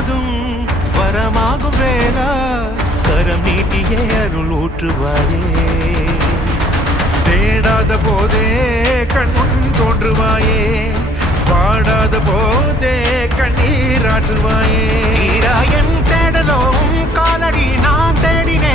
போதும் வரமாகும் வேளா கரம் நீட்டியே அருள் ஊற்றுவாயே தேடாத போதே கண்முன் தோன்றுவாயே வாடாத போதே கண்ணீராற்றுவாயே என் தேடலும் காலடி நான் தேடினேன்